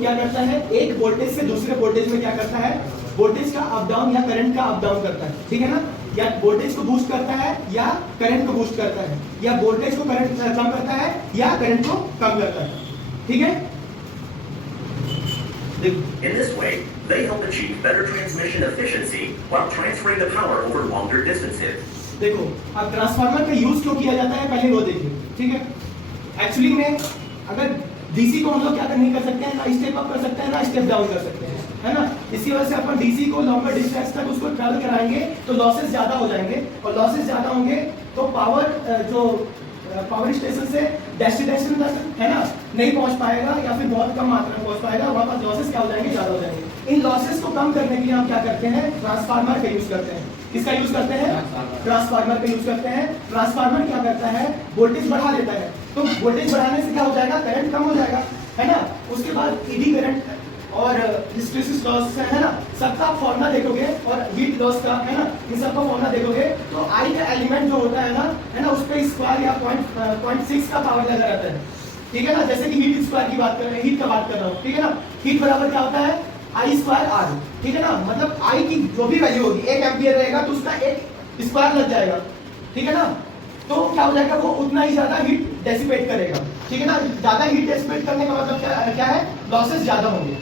क्या करता है, एक वोल्टेज से दूसरे वोल्टेज में क्या करता है, वोल्टेज का अप डाउन या करंट का अप डाउन करता है, ठीक है ना, या वोल्टेज को बूस्ट करता है या करंट को बूस्ट करता है, या वोल्टेज को करंट कम करता है या करंट को कम करता है, ठीक है। In this way, they help achieve better transmission efficiency while transferring the power over longer distances. देखो अब ट्रांसफार्मर का यूज क्यों किया जाता है पहले वो देखिए, ठीक है। एक्चुअली में अगर डीसी को हम लोग क्या नहीं कर सकते हैं, ना स्टेप अप कर सकते हैं ना स्टेप डाउन कर सकते हैं, है ना। इसी वजह से अपन डीसी को लॉन्गर डिस्टेंस तक उसको ट्रैवल कराएंगे तो लॉसेस ज्यादा हो जाएंगे, और लॉसेस ज्यादा होंगे तो पावर जो पावर स्टेशन से डेस्टिनेशन तक है ना नहीं पहुंच पाएगा, या फिर बहुत कम मात्रा में पहुंच पाएगा, वहां पर लॉसेस क्या हो जाएंगे, ज्यादा हो जाएंगे। इन लॉसेस को कम करने के लिए हम क्या करते हैं, ट्रांसफार्मर का यूज करते हैं। किसका यूज करते हैं, ट्रांसफार्मर का यूज करते हैं। ट्रांसफार्मर क्या करता है, वोल्टेज बढ़ा देता है, तो वोल्टेज बढ़ाने से क्या हो जाएगा, करंट कम हो जाएगा, है ना। उसके बाद ईडी करंट और हिस्टैरिसीस लॉस है ना, सबका फॉर्मूला देखोगे, और हीट लॉस का है ना, इन सबका फॉर्मूला देखोगे तो आई का एलिमेंट जो होता है ना उस पे स्क्वायर या 0.6 का पावर लगा रहता है, ठीक है ना। जैसे कि हीट स्क्वायर की बात कर रहे हैं, हीट का बात कर रहा हूँ, ठीक है ना। हीट बराबर क्या होता है, आई स्क्वायर आर, ठीक है ना। मतलब आई की जो भी वैल्यू होगी, 1 एम्पियर रहेगा तो उसका 1 स्क्वायर लग जाएगा, ठीक है ना। तो क्या हो जाएगा, वो उतना ही ज्यादा हीट डेसिपेट करेगा, ठीक है ना। ज्यादा हीट डेसिपेट करने का मतलब क्या है, लॉसेस ज्यादा होंगे,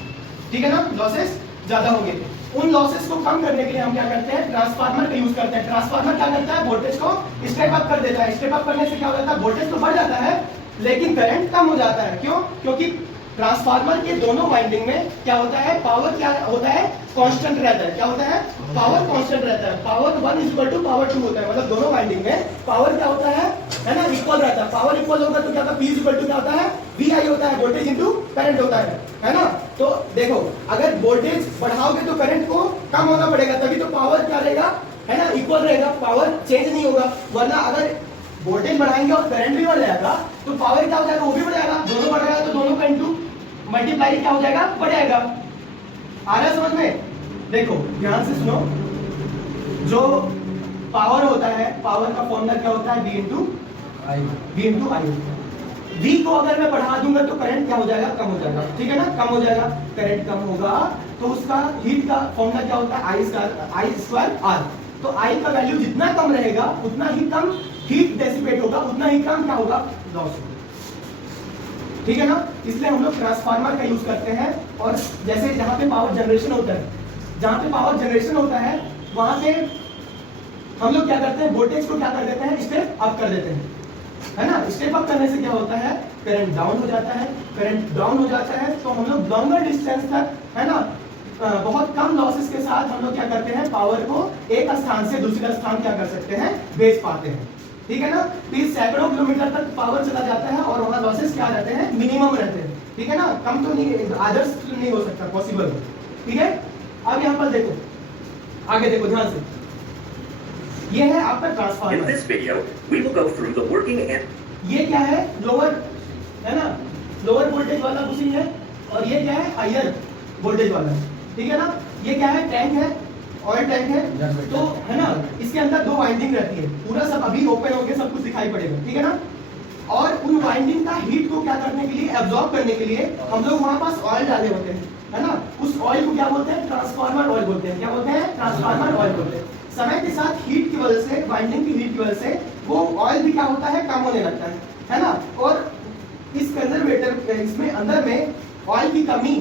ठीक है ना, लॉसेस ज्यादा होंगे। उन लॉसेस को कम करने के लिए हम क्या करते हैं, ट्रांसफार्मर का यूज करते हैं। ट्रांसफार्मर क्या करता है, वोल्टेज को स्टेप अप कर देता है। स्टेप अप करने से क्या हो जाता है, वोल्टेज तो बढ़ जाता है लेकिन करंट कम हो जाता है। क्यों, क्योंकि ट्रांसफार्मर के दोनों वाइंडिंग में क्या होता है, पावर क्या होता है, कांस्टेंट रहता है। क्या होता है, पावर कांस्टेंट रहता है। पावर 1 इक्वल टू पावर 2 होता है, मतलब दोनों वाइंडिंग में पावर क्या होता है ना, इक्वल रहता है। पावर इक्वल होगा तो क्या होता है, P इक्वल टू क्या होता है, VI होता है, वोल्टेज इनटू करंट होता है ना। तो देखो अगर वोल्टेज बढ़ाओगे तो करंट को कम होना पड़ेगा, तभी तो पावर क्या रहेगा, है ना, इक्वल रहेगा, पावर चेंज नहीं होगा। वरना अगर वोल्टेज बढ़ाएंगे और करंट भी बढ़ जाएगा तो पावर क्या हो जाएगा, वो भी बढ़ जाएगा। दोनों बढ़ जाएगा तो दोनों का इनटू मल्टीप्लाई क्या हो जाएगा, बढ़ जाएगा। आ रहा है समझ में? देखो ध्यान से सुनो, जो पावर होता है, पावर का फॉर्मूला क्या होता है, V इंटू आई। V को अगर मैं बढ़ा दूंगा तो करंट क्या हो जाएगा, कम हो जाएगा, ठीक है ना, कम हो जाएगा। करंट कम होगा तो उसका हीट का फॉर्मूला क्या होता है, आई स्क्वायर आर। तो आई का वैल्यू जितना कम रहेगा उतना ही कम हीट डेसिपेट होगा, उतना ही कम क्या होगा, लॉस होगा, ठीक है ना। इसलिए हम लोग ट्रांसफार्मर का यूज करते हैं। और जैसे जहां पे पावर जनरेशन होता है, जहां पे पावर जनरेशन होता है वहां पे हम लोग क्या करते हैं, वोल्टेज को क्या कर देते हैं, स्टेप अप कर देते हैं, है ना। स्टेप अप करने से क्या होता है, करंट डाउन हो जाता है। करंट डाउन हो जाता है तो हम लोग लॉन्गर डिस्टेंस तक, है ना, बहुत कम लॉसेस के साथ हम लोग क्या करते हैं, पावर को एक स्थान से दूसरे स्थान क्या कर सकते हैं, भेज पाते हैं, ठीक है ना। फिर सैकड़ों किलोमीटर तक पावर चला जाता है और वहां लॉसेस क्या रहते हैं, मिनिमम रहते हैं, ठीक है ना। कम तो नहीं, आदर्श नहीं हो सकता, पॉसिबल, ठीक है। अब यहाँ पर देखो, आगे देखो ध्यान से, ये है आपका transformer. In this video, we will go through the working and ये क्या है, लोअर, है ना, लोअर वोल्टेज वाला बुशिंग है, और ये क्या है, हायर वोल्टेज वाला, ठीक है ना। ये क्या है, टैंक है, ऑयल टैंक है, तो है ना, इसके अंदर 2 वाइंडिंग रहती है। पूरा सब अभी ओपन होके सब कुछ दिखाई पड़ेगा, ठीक है ना। और उन वाइंडिंग का हीट को क्या करने के लिए, एब्जॉर्ब करने के लिए हम लोग वहां पास ऑयल डाले होते हैं, है ना। उस ऑयल को क्या बोलते हैं, ट्रांसफार्मर ऑयल बोलते हैं। क्या बोलते हैं, ट्रांसफार्मर ऑयल बोलते हैं। समय के साथ हीट की वजह से, वाइंडिंग की हीट की वजह से वो ऑयल भी क्या होता है, कम होने लगता है ना। और इस कंजर्वेटर इसमें अंदर में ऑयल की कमी,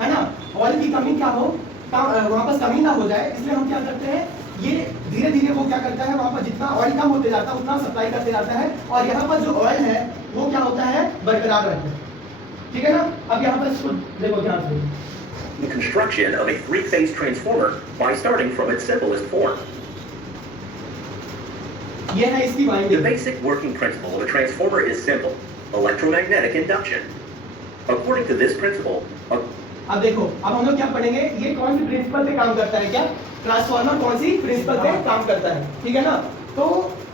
है ना, ऑयल की कमी क्या हो, वहां पर कमी ना हो जाए, इसलिए हम क्या करते हैं, ये धीरे धीरे वो क्या करता है, वहां पर जितना ऑयल कम होते जाता है उतना सप्लाई करते जाता है, और यहाँ पर जो ऑयल है वो क्या होता है, बरकरार रहता है, ठीक है ना। अब यहाँ पर इसको देखो ध्यान से, the construction of a 3-phase transformer by starting from its simplest form. ये है इसकी The winding. basic working principle of a transformer is simple: electromagnetic induction. According to this principle, अब देखो, अब हम लोग क्या पढ़ेंगे, ये कौन सी प्रिंसिपल पे काम करता है, क्या ट्रांसफार्मर कौन सी प्रिंसिपल पे काम करता है, ठीक है ना। तो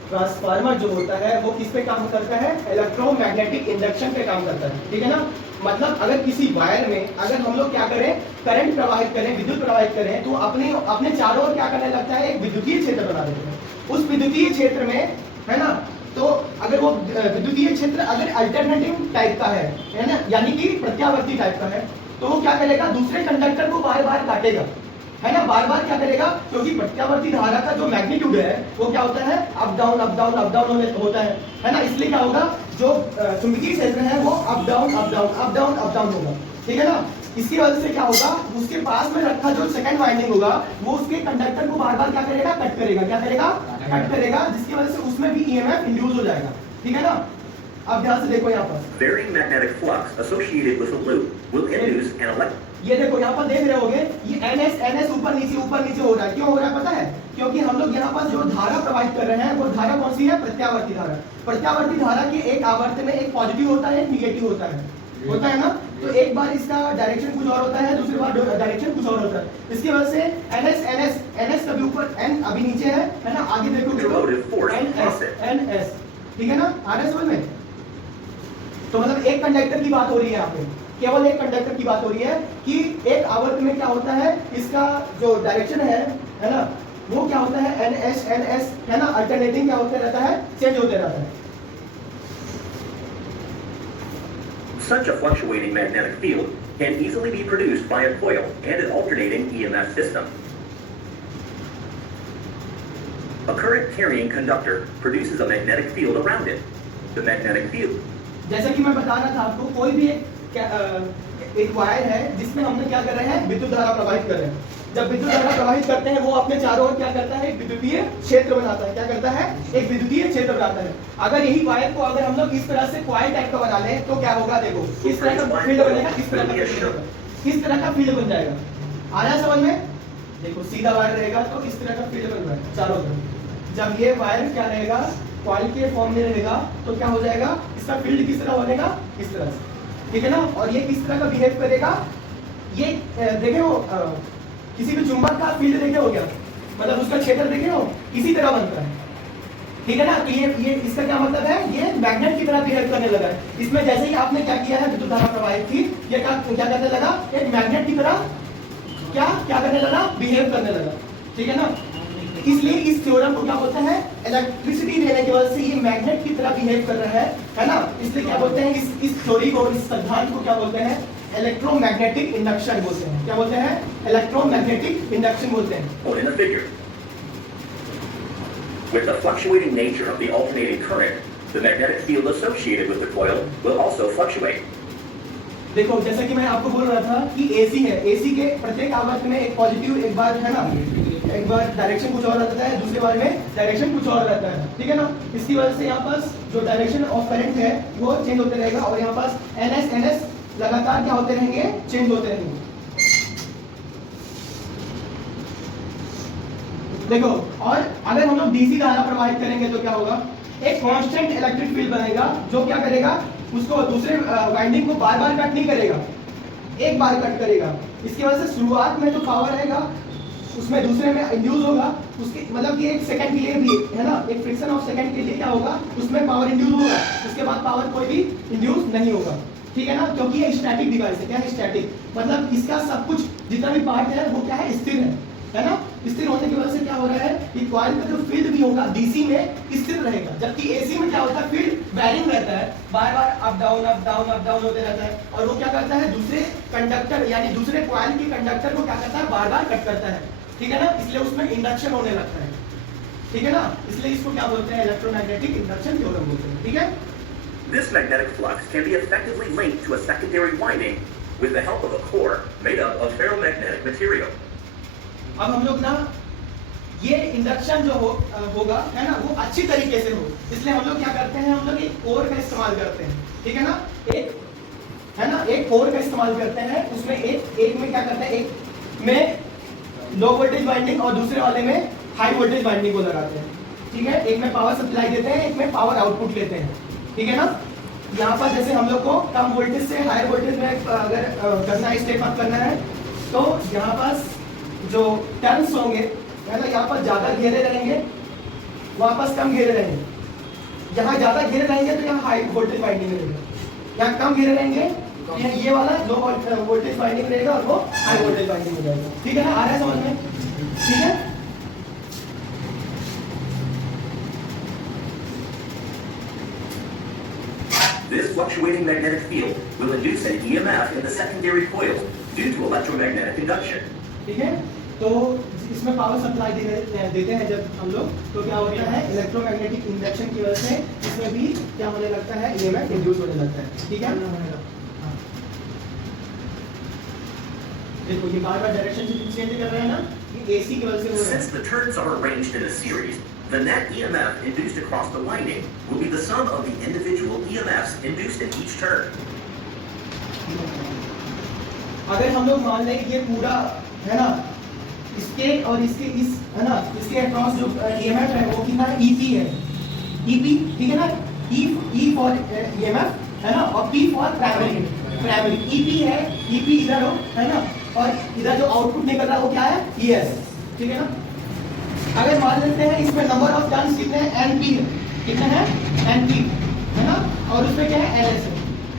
ट्रांसफार्मर जो होता है वो किस पे काम करता है, इलेक्ट्रोमैग्नेटिक इंडक्शन पे काम करता है, ठीक है ना। मतलब अगर किसी वायर में अगर हम लोग क्या करें, करंट प्रवाहित करें, विद्युत प्रवाहित करें, तो अपने चारों ओर क्या करने लगता है, एक विद्युतीय क्षेत्र बना देते हैं। उस विद्युतीय क्षेत्र में, है ना, तो अगर वो विद्युतीय क्षेत्र अगर अल्टरनेटिंग टाइप का है ना, यानी कि प्रत्यावर्ती टाइप का है, तो वो क्या करेगा, दूसरे कंडक्टर को बार बार काटेगा, है ना, बार बार क्या करेगा, क्योंकि प्रत्यावर्ती धारा का जो मैग्नीट्यूड है वो क्या होता है, up down up down up down होता है ना, इसलिए क्या होगा, जो चुंबकीय क्षेत्र है वो up down up down up down up down होगा, ठीक है ना। इसकी वजह से क्या होगा, उसके पास में रखा जो सेकंड वाइंडिंग होगा वो उसके कंडक्टर को बार बार क्या करेगा, कट करेगा, क्या करेगा, कट करेगा, जिसकी वजह से उसमें भी ईएमएफ इंड्यूस हो जाएगा, ठीक है ना। अब ध्यान से देखो यहाँ पर Varying magnetic flux associated with a loop will induce an electric. ये देखो यहाँ पर देख रहे होगे, ये NS ऊपर नीचे हो रहा है, क्यों हो रहा है पता है, क्योंकि हम लोग यहाँ पर जो धारा प्रवाहित कर रहे हैं वो धारा कौन सी है, प्रत्यावर्ती धारा। प्रत्यावर्ती धारा के एक आवर्त में एक पॉजिटिव होता है, एक निगेटिव होता है ना, तो एक बार इसका डायरेक्शन कुछ और होता है, दूसरी बार डायरेक्शन कुछ और होता है। इसकी वजह से NS कभी ऊपर, N अभी नीचे है ना, आगे देखोगे तो NS, ठीक है ना, आ रहा है समझ में। तो मतलब एक कंडक्टर की बात हो रही है यहाँ पे, केवल एक कंडक्टर की बात हो रही है कि एक आवर्त में क्या होता है, इसका जो डायरेक्शन है ना, वो क्या होता है, NS है ना, अल्टरनेटिंग क्या होते रहता है, चेंज होते रहता है। Such a fluctuating magnetic field can easily be produced by a coil and an alternating EMF system. A current carrying conductor produces a magnetic field around it. The magnetic field. जैसा कि मैं बता रहा था आपको, कोई भी एक वायर है जिसमें हमने क्या कर रहे हैं, विद्युत धारा प्रवाहित कर रहे हैं। जब विद्युत धारा प्रवाहित करते हैं वो अपने चारों ओर क्या करता है, एक विद्युतीय क्षेत्र बनाता है, क्या करता है, एक विद्युतीय क्षेत्र बनाता है। अगर यही वायर को अगर हम लोग इस तरह से कॉइल टाइप का बना लें तो क्या होगा, देखो इस तरह का फील्ड बनेगा, इस तरह का फील्ड बनेगा, इस तरह का फील्ड बन जाएगा। आ रहा समझ में, देखो सीधा वायर रहेगा तो इस तरह का फील्ड बन रहा है चारों तरफ। जब ये वायर क्या रहेगा, कॉइल के फॉर्म में रहेगा तो क्या हो जाएगा, इसका फील्ड किस तरह बनेगा, इस तरह से, ठीक है ना। और ये किस तरह का बिहेव करेगा, ये देखे हो किसी भी चुंबक का फील्ड देखे हो क्या, मतलब उसका क्षेत्र देखे हो, इसी तरह बनता है, ठीक है ना। तो ये इसका क्या मतलब है, ये मैग्नेट की तरह बिहेव करने लगा है। इसमें जैसे ही आपने क्या किया है, विद्युत धारा प्रवाहित की, ये क्या करने लगा, एक मैग्नेट की तरह क्या करने लगा, बिहेव करने लगा, ठीक है ना। इसलिए इस थ्योरम को क्या बोलते हैं, इलेक्ट्रिसिटी देने की वजह से ये मैग्नेट की तरह बिहेव कर रहा है ना। इसलिए क्या बोलते हैं, इस थ्योरी को, इस सिद्धांत को क्या बोलते हैं, इलेक्ट्रोमैग्नेटिक इंडक्शन बोलते हैं। क्या बोलते हैं, इलेक्ट्रोमैग्नेटिक इंडक्शन बोलते हैं। Or in the figure. With the fluctuating nature of the alternating current, the magnetic field associated with the coil will also fluctuate. देखो जैसा कि मैं आपको बोल रहा था कि AC है, AC के प्रत्येक आवर्त में एक पॉजिटिव, एक बार है ना, एक बार डायरेक्शन कुछ और रहता है, दूसरे बार में डायरेक्शन कुछ और रहता है, ठीक है ना। इसकी वजह से यहाँ पास जो डायरेक्शन ऑफ करंट है वो चेंज होते रहेगा, और यहाँ पास NS लगातार क्या होते रहेंगे, चेंज होते रहेंगे। देखो, और अगर हम लोग DC धारा प्रवाहित करेंगे तो क्या होगा, एक कांस्टेंट इलेक्ट्रिक फील्ड बनेगा जो क्या करेगा, उसको दूसरे वाइंडिंग को बार बार कट नहीं करेगा, एक बार कट करेगा। इसकी वजह से शुरुआत में जो पावर रहेगा उसमें दूसरे में इंड्यूस होगा, उसके मतलब कि एक सेकंड के लिए भी है ना, एक फ्रिक्शन ऑफ सेकंड के लिए क्या होगा, उसमें पावर इंड्यूस होगा, उसके बाद पावर कोई भी इंड्यूस नहीं होगा, ठीक है ना। क्योंकि ये स्टैटिक डिवाइस है, क्या है, स्टैटिक, मतलब इसका सब कुछ जितना भी पार्ट है वो क्या है, स्थिर है ना। स्थिर होने की वजह से क्या हो रहा है कि कॉइल का जो फील्ड भी होगा DC में स्थिर रहेगा, जबकि AC में क्या होता है, फील्ड वैरिंग रहता है, बार बार up down up down up down होते रहता है। और वो क्या करता है, दूसरे कंडक्टर यानी दूसरे कॉइल के कंडक्टर को क्या करता है, बार बार कट करता है, ठीक है ना। इसलिए उसमें इंडक्शन होने लगता है, ठीक है ना। इसलिए इसको क्या बोलते हैं, इलेक्ट्रोमैग्नेटिक इंडक्शन थ्योरम बोलते हैं, ठीक है। This magnetic flux can be effectively linked to a secondary winding with the help of a core made up of ferromagnetic material. अब हम लोग ना ये इंडक्शन जो होगा है ना, वो अच्छी तरीके से हो, इसलिए हम लोग क्या करते हैं, हम लोग एक कोर का इस्तेमाल करते हैं, ठीक है ना। एक है ना, एक कोर का इस्तेमाल करते हैं, उसमें एक में क्या करते हैं, एक में लो वोल्टेज वाइंडिंग और दूसरे वाले में हाई वोल्टेज वाइंडिंग को लगाते हैं, ठीक है। एक में पावर सप्लाई देते हैं, एक में पावर आउटपुट लेते हैं, ठीक है ना। यहाँ पर जैसे हम लोग को कम वोल्टेज से हायर वोल्टेज में अगर करना है, स्टेप अप करना है, तो यहाँ पास जो टर्न्स होंगे है ना, यहाँ पर ज्यादा घेरे रहेंगे, वहाँ पास कम घेरे रहेंगे। यहाँ ज्यादा घेरे रहेंगे तो यहाँ हाई वोल्टेज वाइंडिंग रहेगा, यहाँ कम घेरे रहेंगे तो यहाँ ये वाला लो वोल्टेज वाइंडिंग रहेगा और वो हाई वोल्टेज वाइंडिंग हो जाएगा, ठीक है ना। आ रहा है समझ में, ठीक है। This fluctuating magnetic field will induce an EMF in the secondary coil due to electromagnetic induction. ठीक है, तो इसमें पावर सप्लाई देते हैं जब हम लोग, तो क्या होता है, इलेक्ट्रोमैग्नेटिक इंडक्शन की वजह से इसमें भी क्या होने लगता है, ईएमएफ इंड्यूस होने लगता है। ठीक है, हाँ। देखो ये बार बार डायरेक्शन चेंज कर रहे हैं ना, ये एसी की वजह से हो रहा है। Since the turns are arranged in a series, the net EMF induced across the winding will be the sum of the individual EMFs induced in each turn. अगर हम लोग मान लें ये पूरा है ना, इसके और इसके इस है ना, इसके अक्रॉस जो ईएमएफ है वो कितना है, ईपी है, ईपी, ठीक है ना, ई फॉर ईएमएफ है ना, और पी फॉर प्राइमरी ईपी है, ईपी इधर हो है ना, और इधर जो आउटपुट निकल रहा है वो क्या है, ईएस। ठीक है ना, अगर मान लेते हैं इसमें नंबर ऑफ टर्न्स कितने हैं, एनपी है, कितने हैं, एनपी है ना, और उसमें क्या है, एलएस है।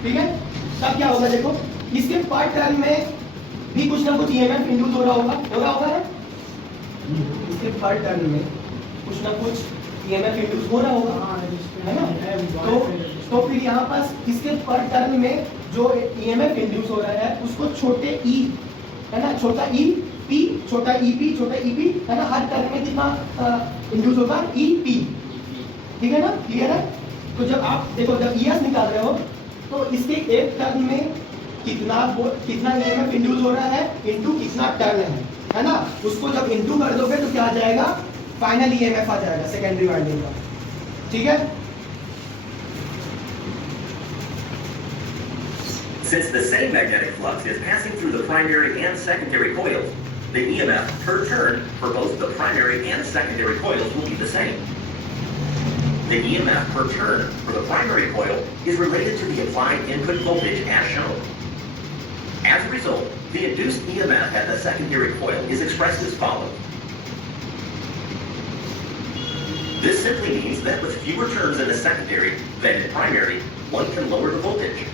ठीक है, तब क्या होगा, देखो इसके पर टर्न में भी कुछ ना कुछ ईएमएफ इंड्यूस हो रहा होगा ना, इसके पर टर्न में कुछ ना कुछ ईएमएफ इंड्यूस हो रहा होगा, है ना। तो फिर यहाँ पास इसके पर टर्न में जो ईएमएफ इंड्यूस हो रहा है उसको छोटे ई है ना, छोटा ई पी, छोटा ईपी, छोटा ईपी है ना, हर टर्न में कितना इंड्यूस होगा, ईपी। ठीक है ना, क्लियर है। तो जब आप देखो, जब ईएस निकाल रहे हो तो इसके एक टर्न में कितना ईएमएफ इंड्यूस हो रहा है इनटू कितना टर्न है ना, उसको जब इनटू कर दोगे तो क्या आ जाएगा, फाइनल ईएमएफ आ जाएगा सेकेंडरी वाइंडिंग का। ठीक है, Since the same magnetic flux is passing through the primary and secondary coils, the EMF per turn for both the primary and secondary coils will be the same. The EMF per turn for the primary coil is related to the applied input voltage as shown. As a result, the induced EMF at the secondary coil is expressed as follows. This simply means that with fewer turns in the secondary than in primary, one can lower the voltage.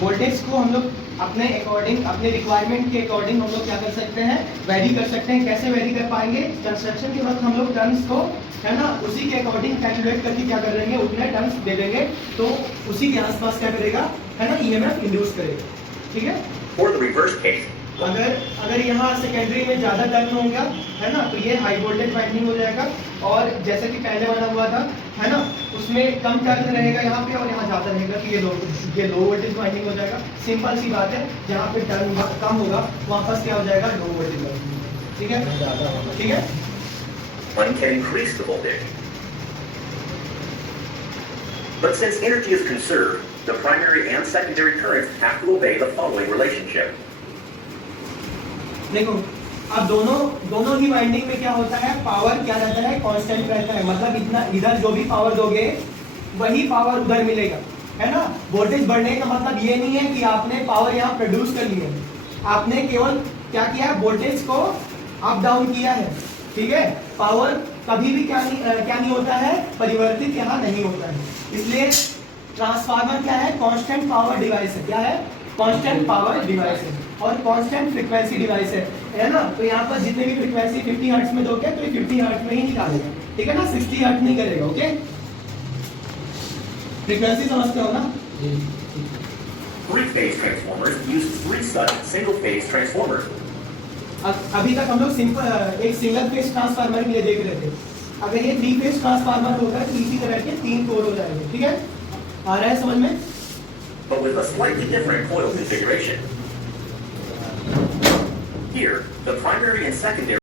Voltage को हम लोग अपने according, अपने requirement के according हम लोग क्या कर सकते हैं, वेरी कर सकते हैं। कैसे वेरी कर पाएंगे, कंस्ट्रक्शन के वक्त हम लोग टर्न्स को है ना उसी के अकॉर्डिंग कैलकुलेट करके क्या कर देंगे, उतने टर्न्स दे देंगे, तो उसी के आसपास क्या करेगा, है ना, ईएमएफ इंड्यूस करेगा। ठीक है, For the reverse case, अगर यहाँ सेकेंडरी में ज्यादा टर्न होगा है ना, तो ये हाई वोल्टेज वाइंडिंग हो जाएगा, और जैसे कि पहले बना हुआ था है ना, उसमें कम टर्न रहेगा यहाँ पे और यहाँ ज्यादा रहेगा, तो ये लो वोल्टेज वाइंडिंग हो जाएगा। सिंपल सी बात है, जहाँ पे टर्न कम होगा वहाँ पर क्या हो जाएगा, लो वोल्टेज वाइंडिंग। ठीक है, ठीक है, one can increase the voltage. But since energy is conserved, the primary and secondary currents have to obey the following relationship. देखो अब दोनों ही वाइंडिंग में क्या होता है, पावर क्या रहता है, कांस्टेंट रहता है। मतलब इतना इधर जो भी पावर दोगे वही पावर उधर मिलेगा, है ना। वोल्टेज बढ़ने का मतलब ये नहीं है कि आपने पावर यहाँ प्रोड्यूस कर ली है, आपने केवल क्या किया है, वोल्टेज को अप डाउन किया है। ठीक है, पावर कभी भी क्या नहीं होता है, परिवर्तित यहाँ नहीं होता है। इसलिए ट्रांसफार्मर क्या है, कांस्टेंट पावर डिवाइस है। क्या है, कांस्टेंट पावर डिवाइस है और कांस्टेंट फ्रीक्वेंसी डिवाइस है ना। तो यहाँ पर जितने भी फ्रीक्वेंसी 50 हर्ट्ज में दोगे तो ये 50 हर्ट्ज में ही निकालेगा। ठीक है ना, 60 हर्ट्ज नहीं करेगा। ओके, फ्रीक्वेंसी समझते हो ना। 3-phase transformers use 3 such single-phase transformers. अभी तक हम लोग एक सिंगल फेज ट्रांसफार्मर के लिए देख रहे थे। अगर ये 3 फेज ट्रांसफार्मर होगा तो इसी तरह के 3 कोर हो जाएंगे। ठीक है, आ रहा है समझ में। But with a slightly different coil configuration. Here, the primary and secondary